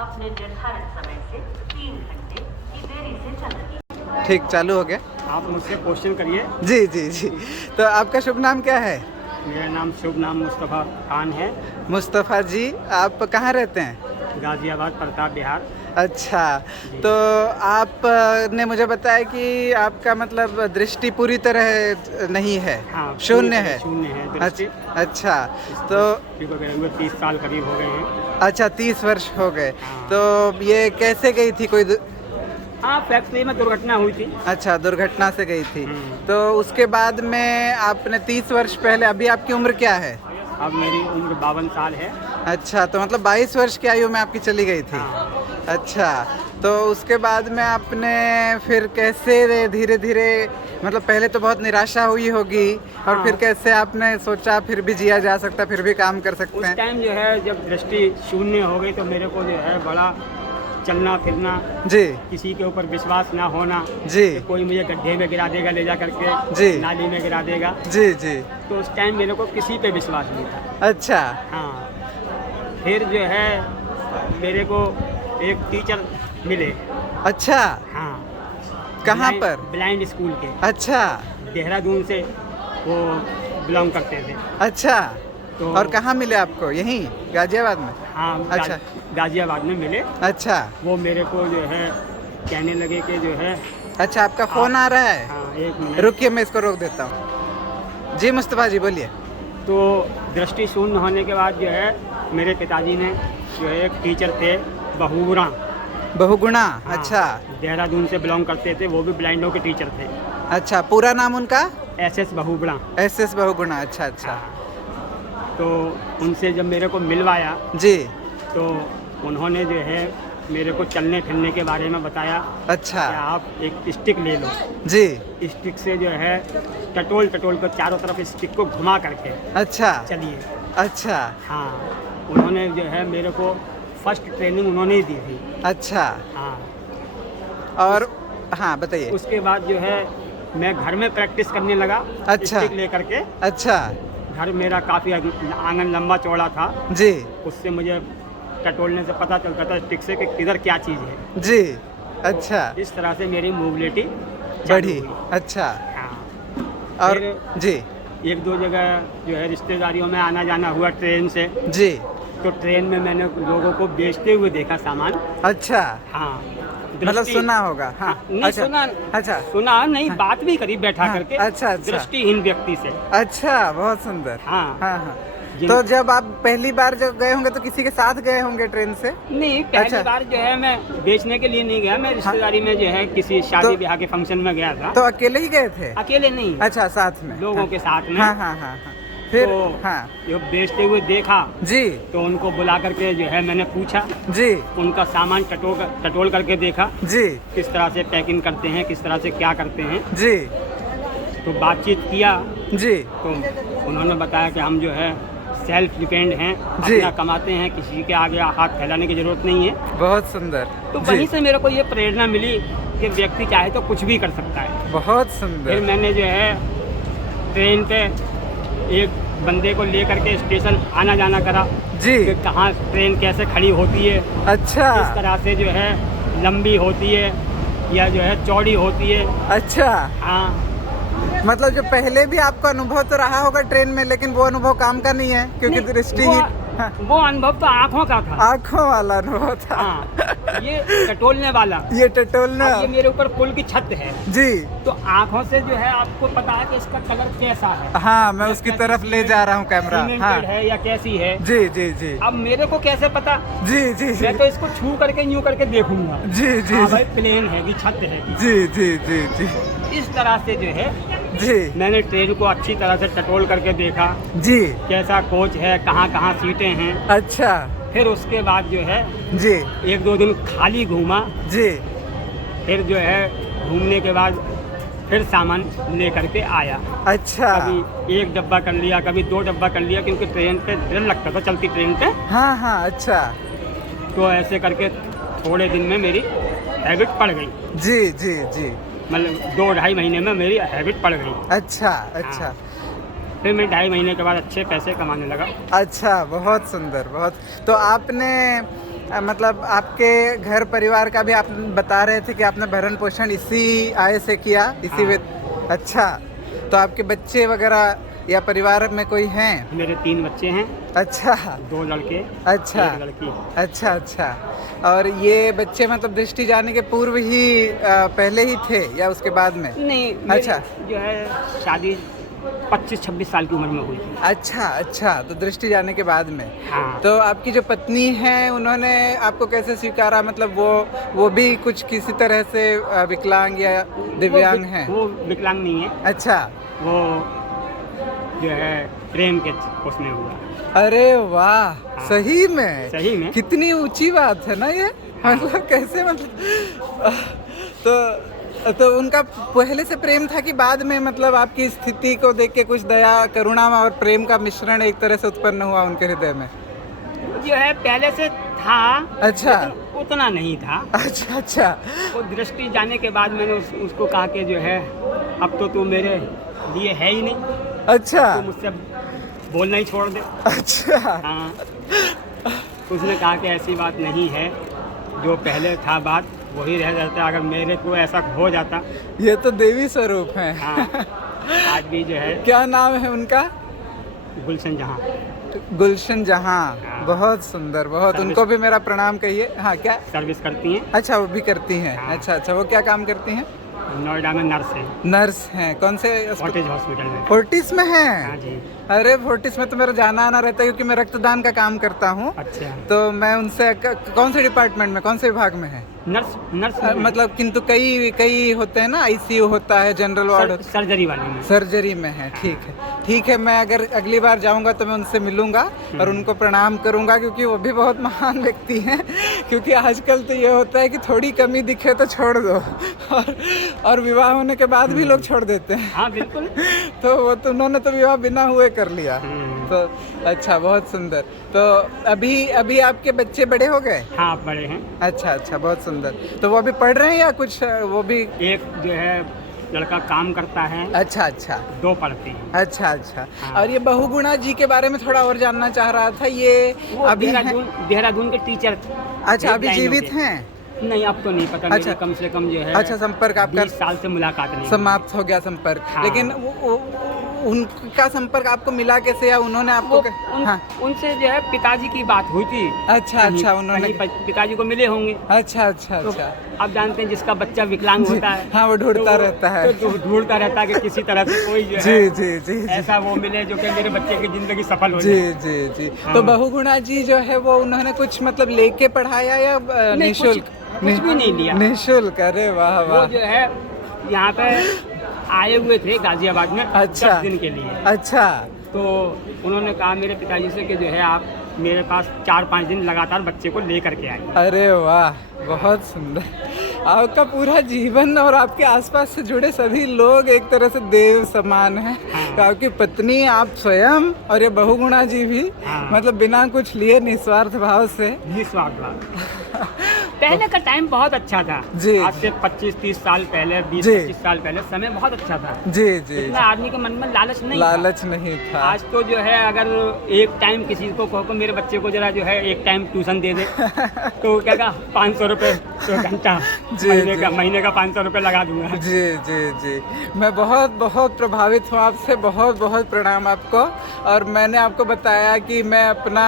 अपने निर्धारित समय से 3 घंटे की देरी से चल रही है। ठीक, चालू हो गया। आप मुझसे क्वेश्चन करिए। जी जी जी। तो आपका शुभ नाम क्या है? मेरा नाम शुभ नाम मुस्तफ़ा खान है। मुस्तफ़ा जी, आप कहाँ रहते हैं? गाज़ियाबाद, प्रताप बिहार। अच्छा, तो आपने मुझे बताया कि आपका मतलब दृष्टि पूरी तरह नहीं है, हाँ, शून्य है। शून्य है दृष्टि। अच्छा, तो हुए 30 साल करीब हो गए हैं। अच्छा 30 वर्ष हो गए। हाँ। तो ये कैसे गई थी कोई हाँ, फैक्ट्री में दुर्घटना हुई थी। अच्छा, दुर्घटना से गई थी। हम्म। तो उसके बाद में आपने 30 वर्ष पहले, अभी आपकी उम्र क्या है? अब मेरी उम्र 52 साल है। अच्छा, तो मतलब 22 वर्ष की आयु में आपकी चली गई थी। हाँ। अच्छा, तो उसके बाद में आपने फिर कैसे धीरे धीरे, मतलब पहले तो बहुत निराशा हुई होगी और हाँ। फिर कैसे आपने सोचा फिर भी जिया जा सकता, फिर भी काम कर सकते उस हैं? टाइम जो है जब दृष्टि शून्य हो गई तो मेरे को जो है बड़ा चलना फिरना, जी किसी के ऊपर विश्वास ना होना जी कि कोई मुझे गड्ढे में गिरा देगा ले जा करके, जी। नाली में गिरा देगा। जी जी। तो उस टाइम मेरे को किसी पे विश्वास नहीं था। अच्छा हाँ, फिर जो है मेरे को एक टीचर मिले। अच्छा, हाँ, कहाँ पर? ब्लाइंड स्कूल के, अच्छा देहरादून से वो बिलोंग करते थे। अच्छा, तो और कहाँ मिले आपको? यहीं गाजियाबाद में? हाँ, अच्छा। गाजियाबाद में मिले। अच्छा वो मेरे को जो है कहने लगे कि जो है अच्छा, आपका फ़ोन आ रहा है? हाँ, एक मिनट। रुकिए, मैं इसको रोक देता हूँ। जी मुस्तफ़ा जी, बोलिए। तो दृष्टि शून्य होने के बाद जो है मेरे पिताजी ने जो है एक टीचर थे बहुगुणा। बहुगुणा? हाँ, अच्छा देहरादून से बिलोंग करते थे, वो भी ब्लाइंडों के टीचर थे। अच्छा, पूरा नाम उनका? SS बहुगुणा। SS बहुगुणा। अच्छा अच्छा। हाँ। तो उनसे जब मेरे को मिलवाया जी। तो उन्होंने जो है मेरे को चलने फिरने के बारे में बताया अच्छा कि आप एक स्टिक ले लो। जी। स्टिक से जो है टटोल टटोल कर चारों तरफ स्टिक को घुमा करके अच्छा चलिए। अच्छा हाँ, उन्होंने जो है मेरे को फर्स्ट ट्रेनिंग उन्होंने ही दी थी। अच्छा। हाँ, और हाँ बताइए। उसके बाद जो है मैं घर में प्रैक्टिस करने लगा। अच्छा। स्टिक लेकर के। अच्छा घर मेरा काफ़ी आंगन लंबा चौड़ा था। जी उससे मुझे टटोलने से पता चलता था स्टिक से कि किधर क्या चीज़ है। जी। अच्छा, इस तरह से मेरी मोबिलिटी बढ़ी। अच्छा, हाँ। और फिर जी एक दो जगह जो है रिश्तेदारियों में आना जाना हुआ ट्रेन से। जी। तो ट्रेन में मैंने लोगों को बेचते हुए देखा सामान। अच्छा, हाँ, मतलब दृष्टि- सुना होगा। हाँ नहीं अच्छा। सुना। अच्छा सुना नहीं, हाँ। बात भी करी बैठा हाँ, करके। अच्छा, अच्छा। दृष्टिहीन व्यक्ति से। अच्छा, बहुत सुंदर। हाँ। हाँ हाँ। जिन- तो जब आप पहली बार जब गए होंगे तो किसी के साथ गए होंगे ट्रेन से? नहीं, पहली अच्छा। बार जो है मैं बेचने के लिए नहीं गया। मैं रिश्तेदारी में जो है किसी शादी तो- ब्याह के फंक्शन में गया था। तो अकेले ही गए थे? अकेले नहीं, अच्छा, साथ में लोगों के साथ में। हाँ हाँ हाँ हाँ। फिर तो हाँ जो बेचते हुए देखा जी तो उनको बुला करके जो है मैंने पूछा, जी उनका सामान टटोल करके देखा जी किस तरह से पैकिंग करते हैं, किस तरह से क्या करते हैं। जी तो बातचीत किया जी तो उन्होंने बताया कि हम जो है सेल्फ डिपेंड हैं, जी। अपना कमाते हैं, किसी के आगे हाथ फैलाने की जरूरत नहीं है। बहुत सुंदर। तो जी, वहीं से मेरे को ये प्रेरणा मिली कि व्यक्ति चाहे तो कुछ भी कर सकता है। बहुत फिर सुंदर। मैंने जो है ट्रेन पे एक बंदे को लेकर के स्टेशन आना जाना करा जी। कि कहाँ ट्रेन कैसे खड़ी होती है, अच्छा किस तरह से जो है लंबी होती है या जो है चौड़ी होती है। अच्छा, हाँ, मतलब जो पहले भी आपको अनुभव तो रहा होगा ट्रेन में, लेकिन वो अनुभव काम का नहीं है क्योंकि नहीं, दृष्टि वो अनुभव तो आँखों का था। आँखों वाला अनुभव था। हाँ, ये टटोलने वाला। ये टटोलना। अब ये मेरे ऊपर पुल की छत है जी। तो आँखों से जो है आपको पता है कि इसका कलर कैसा है। हाँ, मैं उसकी तरफ ले जा रहा हूँ कैमरा। सीमेंटेड हाँ है या कैसी है। जी जी जी अब मेरे को कैसे पता? जी जी जी मैं तो इसको छू करके यूं करके देखूंगा। जी जी हाँ जी भाई, प्लेन है कि छत है कि। जी जी जी जी इस तरह से जो है जी मैंने ट्रेन को अच्छी तरह से टटोल करके देखा, जी। कैसा कोच है, कहाँ कहाँ सीटें हैं। अच्छा फिर उसके बाद जो है जी एक दो दिन खाली घूमा। जी। फिर जो है घूमने के बाद फिर सामान ले करके आया। अच्छा। कभी एक डब्बा कर लिया, कभी 2 डब्बा कर लिया, क्योंकि ट्रेन पे डर लगता था चलती ट्रेन पे। हाँ हाँ। अच्छा। तो ऐसे करके थोड़े दिन में मेरी हैबिट पड़ गई। जी जी जी। मतलब 2-2.5 महीने में मेरी हैबिट पड़ गई। अच्छा अच्छा। फिर मैं 2.5 महीने के बाद अच्छे पैसे कमाने लगा। अच्छा, बहुत सुंदर। बहुत। तो आपने मतलब आपके घर परिवार का भी आप बता रहे थे कि आपने भरण पोषण इसी आय से किया, इसी हाँ। अच्छा, तो आपके बच्चे वगैरह या परिवार में कोई हैं? मेरे 3 बच्चे हैं, अच्छा 2 लड़के, अच्छा 1 लड़की। अच्छा अच्छा। और ये बच्चे मतलब दृष्टि जाने के पूर्व ही पहले ही थे या उसके बाद में? नहीं, अच्छा। जो है शादी 25-26 साल की उम्र में हुई थी। अच्छा अच्छा, तो दृष्टि जाने के बाद में। हाँ। तो आपकी जो पत्नी है उन्होंने आपको कैसे स्वीकारा, मतलब वो भी कुछ किसी तरह से विकलांग या दिव्यांग हैं? वो विकलांग नहीं है, अच्छा। वो जो है प्रेम के उसमें हुआ। अरे वाह, हाँ। सही में? सही में। कितनी ऊंची बात है ना ये, मतलब कैसे, मतलब तो उनका पहले से प्रेम था कि बाद में मतलब आपकी स्थिति को देख के कुछ दया करुणा और प्रेम का मिश्रण एक तरह से उत्पन्न हुआ उनके हृदय में? जो है पहले से था, अच्छा। लेकिन उतना नहीं था। अच्छा अच्छा। वो दृष्टि जाने के बाद मैंने उसको कहा कि जो है अब तो तू मेरे लिए है ही नहीं, अच्छा तो मुझसे बोलना ही छोड़ दे। अच्छा। हाँ, उसने कहा कि ऐसी बात नहीं है, जो पहले था बात वही रह जाता, अगर मेरे को ऐसा हो जाता। ये तो देवी स्वरूप है। हाँ, आज भी जो है क्या नाम है उनका? गुलशन जहाँ। गुलशन जहाँ, हाँ। बहुत सुंदर, बहुत। सर्विस- उनको भी मेरा प्रणाम कहिए। हाँ, क्या? सर्विस करती हैं, अच्छा, वो भी करती हैं। हाँ। अच्छा अच्छा, वो क्या काम करती हैं? नोएडा में नर्स है, नर्स हैं। कौन से? कॉटेज हॉस्पिटल में। फोर्टिस में हाँ हैं? जी। अरे फोर्टिस में तो मेरा जाना आना रहता है क्योंकि मैं रक्तदान का काम करता हूँ। अच्छा, तो मैं उनसे कौन से डिपार्टमेंट में, कौन से विभाग में है? नर्स मतलब किंतु कई होते हैं ना, आईसीयू होता है, जनरल वार्ड होता है। सर्जरी वाले में। सर्जरी में है। ठीक है, ठीक है। मैं अगर अगली बार जाऊंगा तो मैं उनसे मिलूंगा और उनको प्रणाम करूंगा क्योंकि वो भी बहुत महान व्यक्ति हैं। क्योंकि आजकल तो ये होता है कि थोड़ी कमी दिखे तो छोड़ दो, और विवाह होने के बाद भी लोग छोड़ देते हैं। हाँ बिल्कुल। तो वो तो उन्होंने तो विवाह बिना हुए कर लिया। हम्म। तो अच्छा, बहुत सुंदर। तो अभी आपके बच्चे बड़े हो गए? हाँ, बड़े हैं। अच्छा अच्छा, बहुत सुंदर। तो वो अभी पढ़ रहे हैं या कुछ वो भी? एक जो है लड़का काम करता है, अच्छा अच्छा 2 पढ़ते हैं। अच्छा अच्छा। हाँ। और ये बहुगुणा जी के बारे में थोड़ा और जानना चाह रहा था। ये वो अभी हैं? देहरादून के टीचर। अच्छा, अभी लाइन हो जीवित गए। हैं? नहीं, अब तो नहीं पता। अच्छा। मेरी कम से कम जो है अच्छा, संपर्क आपका 20 साल से मुलाकात नहीं हुई। समाप्त हो गया संपर्क। हाँ। लेकिन उनका संपर्क आपको मिला कैसे, या उन्होंने आपको हाँ। उनसे जो है पिताजी की बात हुई थी। अच्छा अच्छा, उन्होंने पिताजी को मिले होंगे। अच्छा अच्छा तो अच्छा। आप जानते हैं जिसका बच्चा विकलांग जी, होता है, हाँ, वो ढूंढता तो रहता है। तो ढूंढता रहता है कि किसी तरह से कोई जो जी है जी जी जी ऐसा वो मिले जो कि मेरे बच्चे की जिंदगी सफल हो जी जाए। जी जी। हाँ। तो बहुगुणा जी जो है वो उन्होंने कुछ मतलब लेके पढ़ाया या नहीं, निःशुल्क? कुछ भी नहीं लिया। निःशुल्क? अरे वाह वो वाह। जो है यहाँ पे आए हुए थे गाजियाबाद में अच्छा। 10 दिन के लिए। अच्छा तो उन्होंने कहा मेरे पिताजी से कि जो है आप मेरे पास 4-5 दिन लगातार बच्चे को लेकर के आइए। अरे वाह, बहुत सुंदर। आपका पूरा जीवन और आपके आसपास से जुड़े सभी लोग एक तरह से देव समान हैं। हाँ। तो आपकी पत्नी, आप स्वयं और ये बहुगुणा जी भी, हाँ। मतलब बिना कुछ लिए निस्वार्थ भाव से। निस्वार्थ। पहले का टाइम बहुत अच्छा था जी। आज से 25-30 साल पहले, जी। 20-25 साल पहले समय बहुत अच्छा था। जी जी इतना आदमी के मन में लालच नहीं लालच नहीं था। था। आज तो जो है अगर एक टाइम किसी को कहो कि मेरे बच्चे को जरा जो है एक टाइम ट्यूशन दे दे तो क्या कहा 500 रुपये तो घंटा, जी, महीने का 500 रुपये लगा दूंगा। जी जी जी। मैं बहुत बहुत प्रभावित हूँ आपसे। बहुत बहुत प्रणाम आपको। और मैंने आपको बताया कि मैं अपना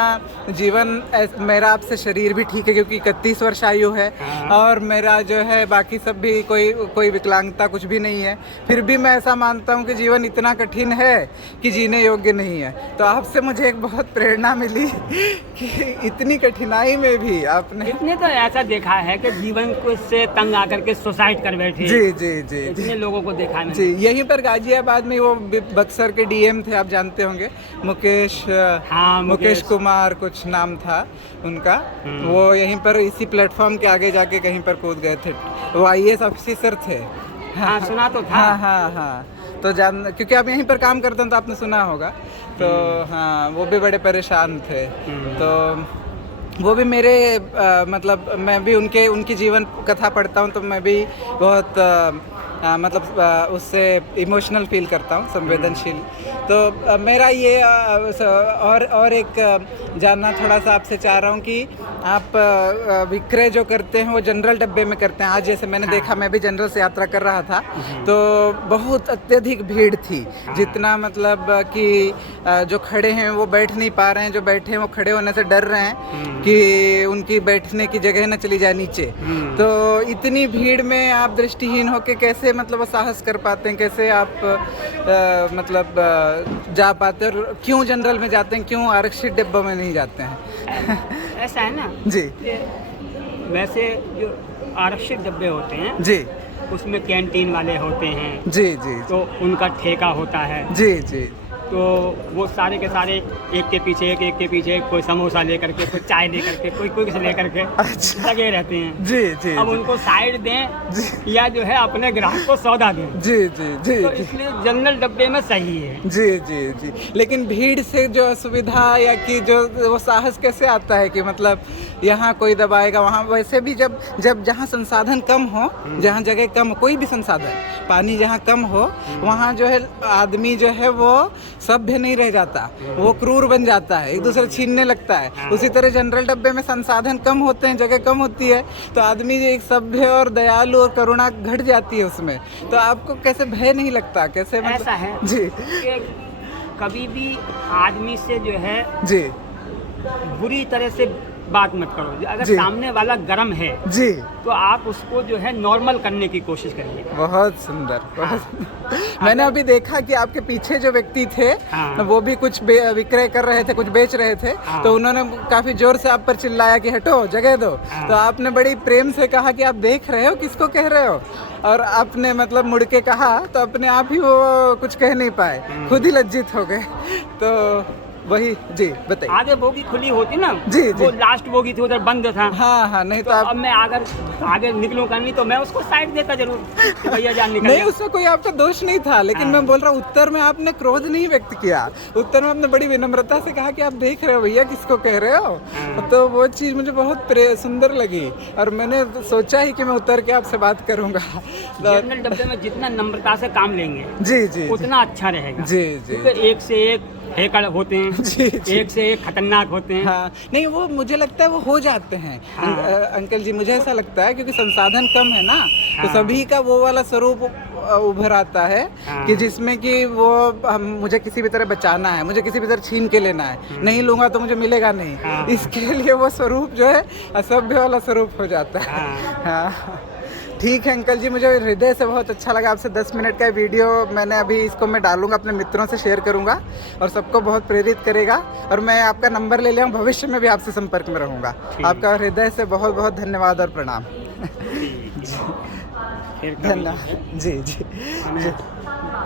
जीवन, मेरा आपसे शरीर भी ठीक है क्योंकि 31 वर्ष आयु है। हाँ। और मेरा जो है बाकी सब भी कोई विकलांगता कुछ भी नहीं है। फिर भी मैं ऐसा मानता हूँ कि जीवन इतना कठिन है कि जीने योग्य नहीं है। तो आपसे मुझे एक बहुत प्रेरणा मिली कि इतनी कठिनाई में भी आपने इतने तो ऐसा देखा है कि जीवन को से तंग आकर के सुसाइड कर बैठे। जी जी जी इतने जी लोगों को देखा मैंने। जी। यहीं पर गाजियाबाद में वो बक्सर के डीएम थे, आप जानते होंगे, मुकेश। हाँ, मुकेश कुमार कुछ नाम था उनका। वो यहीं पर इसी प्लेटफॉर्म के आगे जाके कहीं पर कूद गए थे। वो आईएएस ऑफिसर थे। हाँ, सुना तो था। हाँ हाँ हाँ। तो क्योंकि आप यहीं पर काम करते हैं तो आपने सुना होगा। तो हाँ, वो भी बड़े परेशान थे। तो वो भी मेरे मतलब मैं भी उनकी जीवन कथा पढ़ता हूँ तो मैं भी बहुत मतलब उससे इमोशनल फील करता हूँ, संवेदनशील। तो मेरा ये और एक जानना थोड़ा सा आपसे चाह रहा हूँ कि आप विक्रय जो करते हैं वो जनरल डब्बे में करते हैं। आज जैसे मैंने देखा, मैं भी जनरल से यात्रा कर रहा था तो बहुत अत्यधिक भीड़ थी, जितना मतलब कि जो खड़े हैं वो बैठ नहीं पा रहे हैं, जो बैठे हैं वो खड़े होने से डर रहे हैं कि उनकी बैठने की जगह न चली जाए नीचे। तो इतनी भीड़ में आप दृष्टिहीन होके कैसे मतलब वो साहस कर पाते हैं, कैसे आप मतलब जा पाते हैं, और क्यों जनरल में जाते हैं, क्यों आरक्षित डिब्बों में नहीं जाते हैं? ऐसा है ना जी कि वैसे जो आरक्षित डब्बे होते हैं जी उसमें कैंटीन वाले होते हैं, जी जी तो उनका ठेका होता है। जी जी तो वो सारे के सारे एक के पीछे एक, कोई समोसा लेकर के, कोई चाय लेकर के, कोई कुछ लेकर के अच्छा। लगे रहते हैं। जी जी अब जी उनको साइड दें या जो है अपने ग्राहक को सौदा दें, जी जी जी तो जी इसलिए जनरल डब्बे में सही है। जी जी जी। लेकिन भीड़ से जो असुविधा या कि जो वो साहस कैसे आता है कि मतलब यहाँ कोई दबाएगा, वहाँ वैसे भी जब जहाँ संसाधन कम हो, जहाँ जगह कम हो, कोई भी संसाधन, पानी जहाँ कम हो, वहाँ जो है आदमी जो है वो सभ्य नहीं रह जाता, वो क्रूर बन जाता है, एक दूसरे छीनने लगता है। उसी तरह जनरल डब्बे में संसाधन कम होते हैं, जगह कम होती है, तो आदमी जो एक सभ्य और दयालु और करुणा घट जाती है उसमें। तो आपको कैसे भय नहीं लगता, कैसे मतलब? ऐसा है जी कि कभी भी आदमी से जो है जी बुरी तरह से बात मत करो। अगर जी। सामने वाला गर्म है जी, तो आप उसको जो है नॉर्मल करने की कोशिश करिए। बहुत सुंदर, बहुत मैंने अभी देखा कि आपके पीछे जो व्यक्ति थे हाँ। वो भी कुछ विक्रय कर रहे थे, कुछ बेच रहे थे, हाँ। तो उन्होंने काफी जोर से आप पर चिल्लाया कि हटो, जगह दो। हाँ। तो आपने बड़ी प्रेम से कहा कि आप देख रहे हो, किसको कह रहे हो, और आपने मतलब मुड़ के कहा तो अपने आप ही वो कुछ कह नहीं पाए, खुद ही लज्जित हो गए। तो वही जी बताइए। आगे बोगी खुली होती ना, जी, जी। वो लास्ट बोगी थी, उधर बंद था। हाँ हाँ, नहीं तो तो आप अब मैं अगर आगे निकलूं करनी तो मैं उसको साइड देता जरूर कि भैया जान निकल नहीं, जा। उसमें कोई आपका दोष नहीं था, लेकिन हाँ। मैं बोल रहा हूँ उत्तर में आपने क्रोध नहीं व्यक्त किया, उत्तर में आपने बड़ी विनम्रता से कहा कि आप देख रहे हो भैया, किसको कह रहे हो। हाँ। तो वो चीज़ मुझे बहुत सुंदर लगी, और मैंने सोचा ही कि मैं उतर के आपसे बात करूँगा। जनरल डब्बे में जितना नम्रता से काम लेंगे जी जी उतना अच्छा रहेगा। जी जी क्योंकि एक से एक हैकर होते हैं, जी, जी। एक से एक खतरनाक होते हैं। हाँ, नहीं वो मुझे लगता है वो हो जाते हैं। हाँ। अंकल जी, मुझे ऐसा लगता है क्योंकि संसाधन कम है ना, तो हाँ। सभी का वो वाला स्वरूप उभर आता है हाँ। कि जिसमें कि वो मुझे किसी भी तरह बचाना है, मुझे किसी भी तरह छीन के लेना है, नहीं लूंगा तो मुझे मिलेगा नहीं। हाँ। इसके लिए वो स्वरूप जो है असभ्य वाला स्वरूप हो जाता है। हाँ। हाँ, ठीक है अंकल जी, मुझे हृदय से बहुत अच्छा लगा आपसे 10 मिनट का वीडियो मैंने अभी इसको मैं डालूंगा, अपने मित्रों से शेयर करूंगा और सबको बहुत प्रेरित करेगा। और मैं आपका नंबर ले लिया हूँ, भविष्य में भी आपसे संपर्क में रहूँगा। आपका हृदय से बहुत बहुत धन्यवाद और प्रणाम। फिर कभी धन्यवाद जी जी।